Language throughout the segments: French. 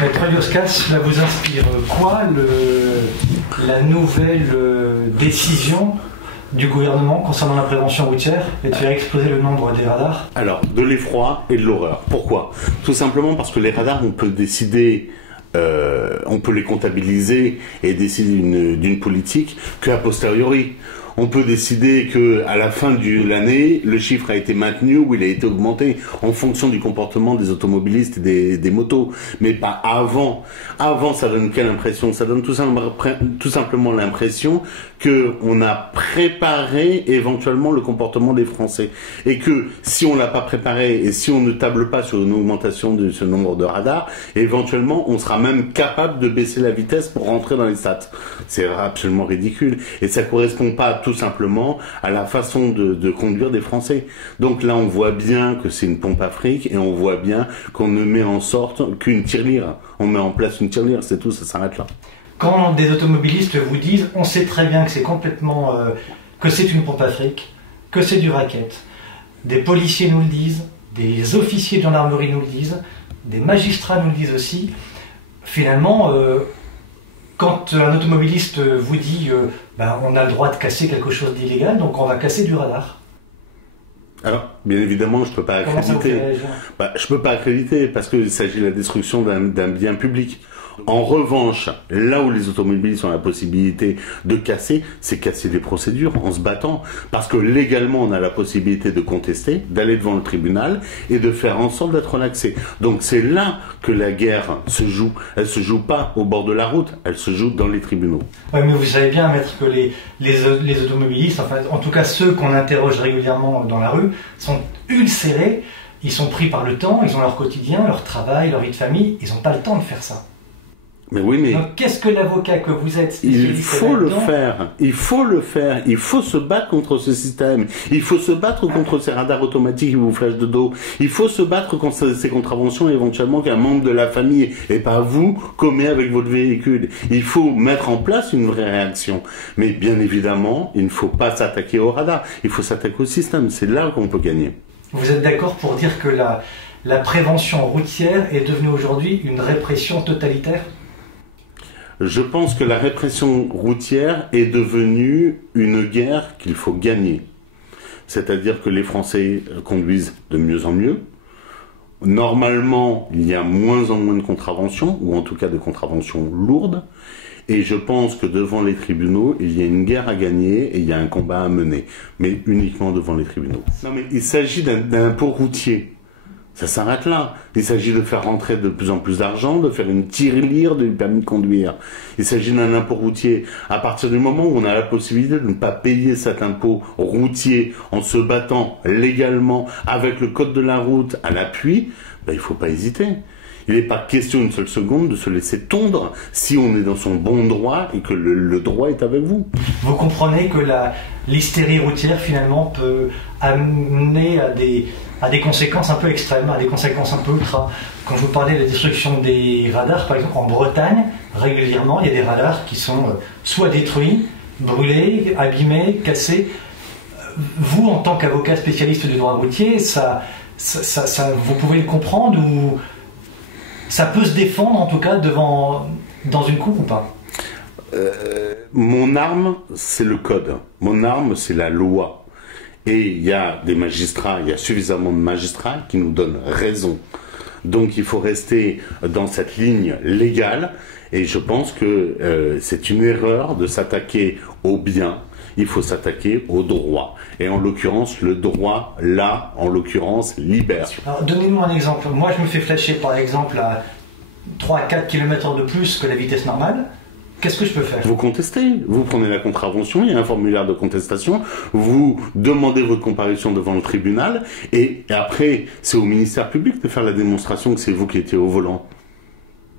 Maître Lioskas, cela vous inspire quoi la nouvelle décision du gouvernement concernant la prévention routière et de faire exploser le nombre des radars? Alors, de l'effroi et de l'horreur. Pourquoi? Tout simplement parce que les radars, on peut décider, on peut les comptabiliser et décider d'une politique qu'a posteriori. On peut décider que à la fin de l'année, le chiffre a été maintenu ou il a été augmenté en fonction du comportement des automobilistes et des motos, mais pas avant. Avant, ça donne quelle impression? Ça donne tout simplement l'impression que on a préparé éventuellement le comportement des Français et que si on l'a pas préparé et si on ne table pas sur une augmentation de ce nombre de radars, éventuellement on sera même capable de baisser la vitesse pour rentrer dans les stats. C'est absolument ridicule et ça correspond pas tout simplement à la façon de conduire des Français. Donc là on voit bien que c'est une pompe à fric et on voit bien qu'on ne met en sorte qu'une tirelire. On met en place une tirelire, c'est tout, ça s'arrête là. Quand des automobilistes vous disent, on sait très bien que c'est complètement, que c'est une pompe à fric, que c'est du racket. Des policiers nous le disent, des officiers de gendarmerie nous le disent, des magistrats nous le disent aussi. Finalement, quand un automobiliste vous dit, on a le droit de casser quelque chose d'illégal, donc on va casser du radar. Alors, bien évidemment, je peux pas accréditer. Je peux pas accréditer parce qu'il s'agit de la destruction d'un bien public. En revanche, là où les automobilistes ont la possibilité de casser, c'est casser des procédures en se battant. Parce que légalement, on a la possibilité de contester, d'aller devant le tribunal et de faire en sorte d'être relaxé. Donc c'est là que la guerre se joue. Elle se joue pas au bord de la route, elle se joue dans les tribunaux. Oui, mais vous savez bien, maître, que les automobilistes, enfin, en tout cas ceux qu'on interroge régulièrement dans la rue, sont ulcérés, ils sont pris par le temps, ils ont leur quotidien, leur travail, leur vie de famille, ils n'ont pas le temps de faire ça. Mais oui, mais donc qu'est-ce que l'avocat que vous êtes il faut le faire, il faut le faire, il faut se battre contre ce système, il faut se battre contre ces radars automatiques qui vous flashent de dos, il faut se battre contre ces contraventions éventuellement qu'un membre de la famille et pas vous commet avec votre véhicule. Il faut mettre en place une vraie réaction. Mais bien évidemment, il ne faut pas s'attaquer au radar, il faut s'attaquer au système, c'est là qu'on peut gagner. Vous êtes d'accord pour dire que la prévention routière est devenue aujourd'hui une répression totalitaire ? Je pense que la répression routière est devenue une guerre qu'il faut gagner. C'est-à-dire que les Français conduisent de mieux en mieux. Normalement, il y a moins en moins de contraventions, ou en tout cas de contraventions lourdes. Et je pense que devant les tribunaux, il y a une guerre à gagner et il y a un combat à mener. Mais uniquement devant les tribunaux. Non mais il s'agit d'un impôt routier. Ça s'arrête là. Il s'agit de faire rentrer de plus en plus d'argent, de faire une tirelire du permis de conduire. Il s'agit d'un impôt routier. À partir du moment où on a la possibilité de ne pas payer cet impôt routier en se battant légalement avec le code de la route à l'appui, il ne faut pas hésiter. Il n'est pas question une seule seconde de se laisser tondre si on est dans son bon droit et que le droit est avec vous. Vous comprenez que l'hystérie routière finalement peut amener à des conséquences un peu extrêmes, à des conséquences un peu ultra. Quand je vous parlais de la destruction des radars, par exemple en Bretagne, régulièrement il y a des radars qui sont soit détruits, brûlés, abîmés, cassés. Vous, en tant qu'avocat spécialiste du droit routier, vous pouvez le comprendre ou ça peut se défendre en tout cas dans une coupe ou pas? Mon arme, c'est le code. Mon arme, c'est la loi. Et il y a des magistrats, il y a suffisamment de magistrats qui nous donnent raison. Donc il faut rester dans cette ligne légale et je pense que c'est une erreur de s'attaquer au bien. Il faut s'attaquer au droit. Et en l'occurrence, le droit, là, en l'occurrence, libère. Alors donnez-moi un exemple. Moi, je me fais flasher par exemple à 3-4 km de plus que la vitesse normale. Qu'est-ce que je peux faire? Vous contestez, vous prenez la contravention, il y a un formulaire de contestation, vous demandez votre comparution devant le tribunal, et après, c'est au ministère public de faire la démonstration que c'est vous qui étiez au volant.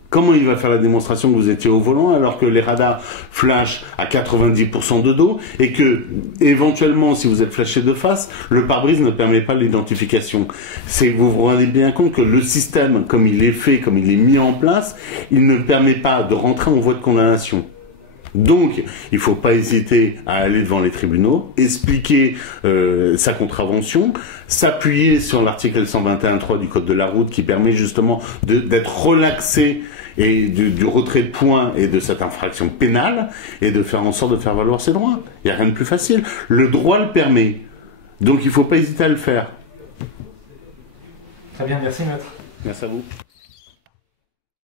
Comment il va faire la démonstration que vous étiez au volant alors que les radars flashent à 90% de dos et que, éventuellement, si vous êtes flashé de face, le pare-brise ne permet pas l'identification. Vous vous rendez bien compte que le système, comme il est fait, comme il est mis en place, il ne permet pas de rentrer en voie de condamnation. Donc, il ne faut pas hésiter à aller devant les tribunaux, expliquer sa contravention, s'appuyer sur l'article 121.3 du Code de la route qui permet justement d'être relaxé et du retrait de points et de cette infraction pénale, et de faire en sorte de faire valoir ses droits. Il n'y a rien de plus facile. Le droit le permet. Donc il ne faut pas hésiter à le faire. Très bien, merci maître. Merci à vous.